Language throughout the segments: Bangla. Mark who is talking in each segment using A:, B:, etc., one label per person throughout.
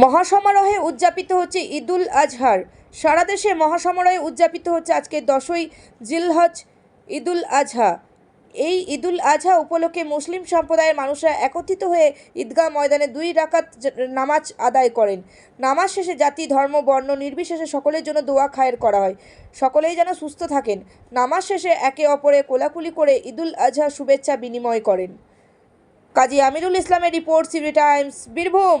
A: মহাসমারোহে উদযাপিত হচ্ছে ঈদুল আজহার। সারা দেশে মহাসমারোহে উদযাপিত হচ্ছে আজকে দশই জিলহজ ঈদুল আজহা। এই ঈদুল আজহা উপলক্ষে মুসলিম সম্প্রদায়ের মানুষরা একত্রিত হয়ে ঈদগাহ ময়দানে দুই রাকাত নামাজ আদায় করেন। নামাজ শেষে জাতি, ধর্ম, বর্ণ নির্বিশেষে সকলের জন্য দোয়া খায়ের করা হয়। সকলেই যেন সুস্থ থাকেন। নামাজ শেষে একে অপরে কোলাকুলি করে ঈদুল আজহা শুভেচ্ছা বিনিময় করেন। কাজী আমিরুল ইসলামের report C V Times, Birbhum.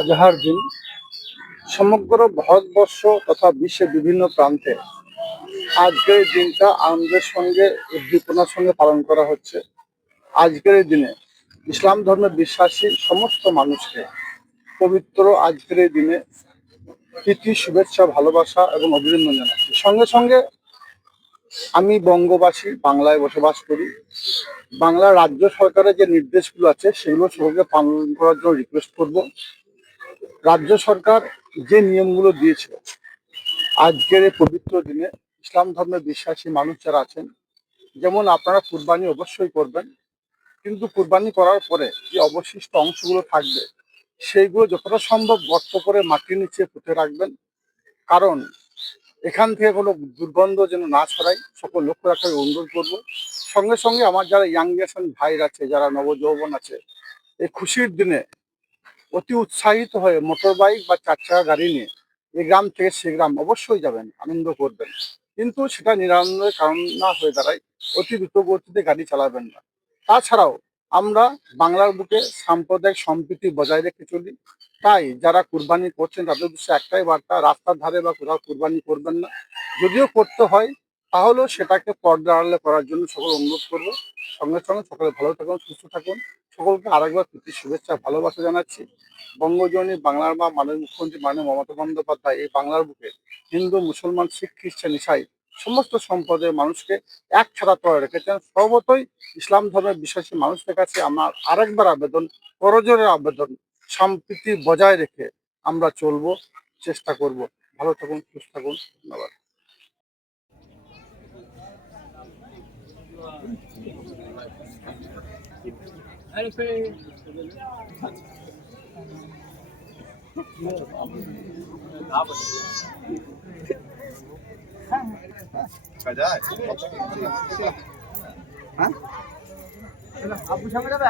B: আজহার দিন সমগ্র ভারতবর্ষ তথা বিশ্বের বিভিন্ন প্রান্তে আজকের এই দিনটা আনন্দের সঙ্গে উদ্দীপনার সঙ্গে পালন করা হচ্ছে। আজকের এই দিনে ইসলাম ধর্মে বিশ্বাসী সমস্ত মানুষকে পবিত্র আজকের এই দিনে প্রীতি, শুভেচ্ছা, ভালোবাসা এবং অভিনন্দন জানাচ্ছি। সঙ্গে সঙ্গে আমি বঙ্গবাসী বাংলায় বসবাস করি। বাংলা রাজ্য সরকারের যে নির্দেশগুলো আছে, সেগুলো সকলকে পালন করার জন্য রিকোয়েস্ট করব। রাজ্য সরকার যে নিয়মগুলো দিয়েছে আজকের এই পবিত্র দিনে ইসলাম ধর্মে বিশ্বাসী মানুষ যারা আছেন, যেমন আপনারা কুরবানি অবশ্যই করবেন, কিন্তু কুরবানি করার পরে যে অবশিষ্ট অংশগুলো থাকবে, সেইগুলো যতটা সম্ভব গর্ত করে মাটির নিচে পুঁতে রাখবেন। কারণ এখান থেকে কোনো দুর্গন্ধ যেন না ছড়াই সকল লক্ষ্য রাখার অনুরোধ করব। সঙ্গে সঙ্গে আমার যারা ইয়াং জেনারেশন ভাইর আছে, যারা নবযৌবন আছে, এই খুশির দিনে অতি উৎসাহিত হয়ে মোটর বাইক বা চার চাকা গাড়ি নিয়ে এই গ্রাম থেকে সে গ্রাম অবশ্যই যাবেন, আনন্দ করবেন। কিন্তু সেটা নিরানন্দের কারণ না হয়ে দাঁড়ায় অতি দ্রুত গতিতে গাড়ি চালাবেন না। তাছাড়াও আমরা বাংলার বুকে সাম্প্রদায়িক সম্প্রীতি বজায় রেখে চলি। তাই যারা কুরবানি করছেন তাদের উদ্দেশ্যে একটাই বার্তা, রাস্তার ধারে বা কোথাও কুরবানি করবেন না। যদিও করতে হয় তাহলেও সেটাকে পর্দা আড়ালে করার জন্য সকল অনুরোধ করব। সঙ্গে সঙ্গে সকলে ভালো থাকুন, সুস্থ থাকুন। সকলকে আরেকবার প্রীতি শুভেচ্ছা, ভালোবাসা জানাচ্ছি। বঙ্গজনী বাংলার মা, মাননীয় মুখ্যমন্ত্রী, মাননীয় মমতা বন্দ্যোপাধ্যায়, এই বাংলার বুকে হিন্দু, মুসলমান, শিখ, খ্রিস্টান, ইসাই সমস্ত সম্প্রদায়ের মানুষকে এক ছাড়া করে রেখেছেন। সর্বতই ইসলাম ধর্মের বিশ্বাসী মানুষদের কাছে আমার আরেকবার আবেদন করজোরের আবেদন, সম্প্রীতি বজায় রেখে আমরা চলবো, চেষ্টা করব। ভালো থাকুন, সুস্থ থাকুন। ধন্যবাদ।
C: আপু সামনে যাবে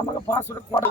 C: আমাকে পাঁচশো টাকা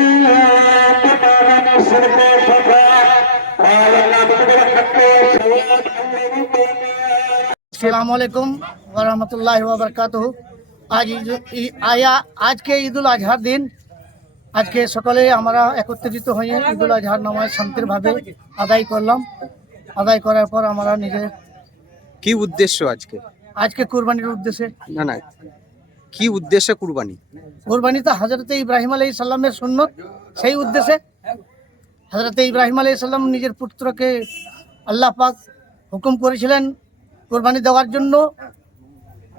D: আসসালামু আলাইকুম ওরহমতুল্লাহ ওবরকাত আজ আয়া আজকে ঈদুল আজহার দিন। আজকে সকালে আমরা একত্রিত হয়ে ঈদুল আজহার নামাজ শান্তিরভাবে আদায় করলাম। আদায় করার পর আমরা নিজের
E: কি উদ্দেশ্য আজকে?
D: আজকে কুরবানির উদ্দেশ্যে।
E: না না কি উদ্দেশ্যে কুরবানি?
D: কুরবানি তো হজরতে ইব্রাহিম আলাই সাল্লামের সুন্নত সেই উদ্দেশ্যে। হজরতে ইব্রাহিম আলাই সাল্লাম নিজের পুত্রকে আল্লাহ পাক হুকুম করেছিলেন কোরবানি দেওয়ার জন্য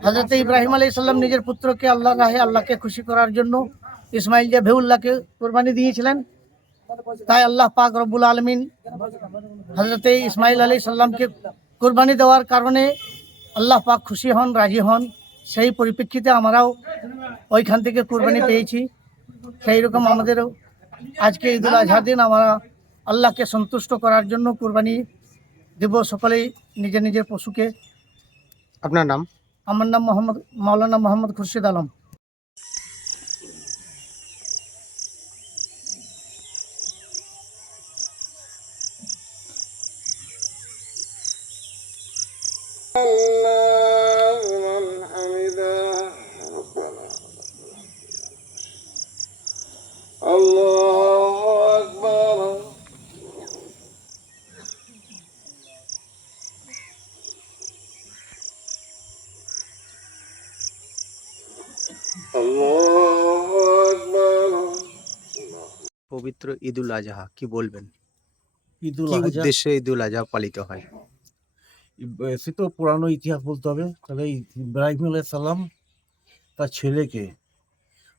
D: হজরতে ইব্রাহিম আলাই সাল্লাম নিজের পুত্রকে আল্লাহ রাহে আল্লাহকে খুশি করার জন্য ইসমাইল জাভেউল্লাহকে কোরবানি দিয়েছিলেন, তাই আল্লাহ পাক রব্বুল আলমিন হজরতে ইসমাইল আলী সাল্লামকে কোরবানি দেওয়ার কারণে আল্লাহ পাক খুশি হন, রাজি হন। সেই পরিপ্রেক্ষিতে আমরাও ওইখান থেকে কোরবানি পেয়েছি। সেই রকম আমাদেরও আজকে ঈদুল আজহার দিন, আমরা আল্লাহকে সন্তুষ্ট করার জন্য কোরবানি দেব সকলেই নিজের নিজের পশুকে।
E: আপনার নাম?
D: আমার নাম মোহাম্মদ মাওলানা মোহাম্মদ খুরশিদ আলম।
C: Oh.
E: পবিত্র ঈদুল আজহা কি বলবেন?
F: ঈদুল
E: কি উদ্দেশ্যে ঈদুল আজহা পালিত হয়?
F: সে তো পুরানো ইতিহাস বলতে হবে। তাহলে ইব্রাহিম আলাই সাল্লাম তার ছেলেকে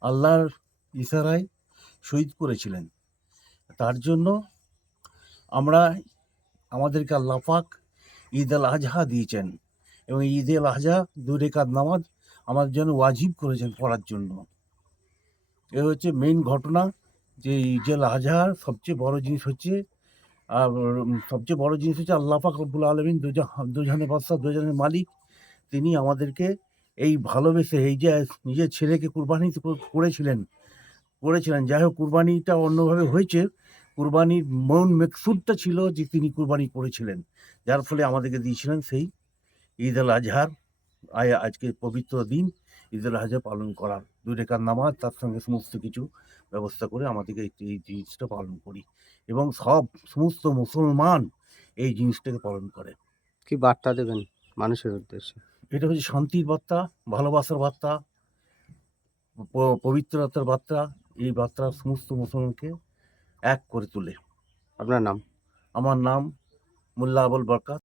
F: আল্লাহর ইশারায় শহীদ করেছিলেন। তার জন্য আমরা আমাদেরকে আল্লাহ পাক ঈদ আল আজহা দিয়েছেন এবং ঈদ আল আজহা দু রেখাত নামাজ আমাদের জন্য ওয়াজিব করেছেন পড়ার জন্য। এ হচ্ছে মেইন ঘটনা। যে ঈদ আজহার সবচেয়ে বড় জিনিস হচ্ছে, আর সবচেয়ে বড় জিনিস হচ্ছে আল্লাহ পাক রব্বুল আলমিন দুজনের বাদশাহ, দুজনের মালিক, তিনি আমাদেরকে এই ভালোবেসে, এই যে নিজের ছেলেকে কুরবানি করেছিলেন করেছিলেন। যাই হোক, কুরবানিটা অন্যভাবে হয়েছে। কুরবানির মন মেকসুদটা ছিল যে তিনি কুরবানি করেছিলেন, যার ফলে আমাদেরকে দিয়েছিলেন সেই ঈদ আল আজহার। আজকে পবিত্র দিন। ঈদ আল আজহা পালন করার। দুই রেখার নামাজ তার সঙ্গে সমস্ত কিছু ব্যবস্থা করে আমাদেরকে এই জিনিসটা পালন করি। এবং সব সমস্ত মুসলমান এই জিনিসটাকে পালন করে।
E: কি বার্তা দেবেন মানুষের উদ্দেশ্যে?
F: এটা হচ্ছে শান্তির বার্তা ভালোবাসার বার্তা পবিত্রতার বার্তা এই বার্তা সমস্ত মুসলমানকে এক করে তোলে।
E: আপনার নাম?
F: আমার নাম মোল্লা আবুল বরকাত।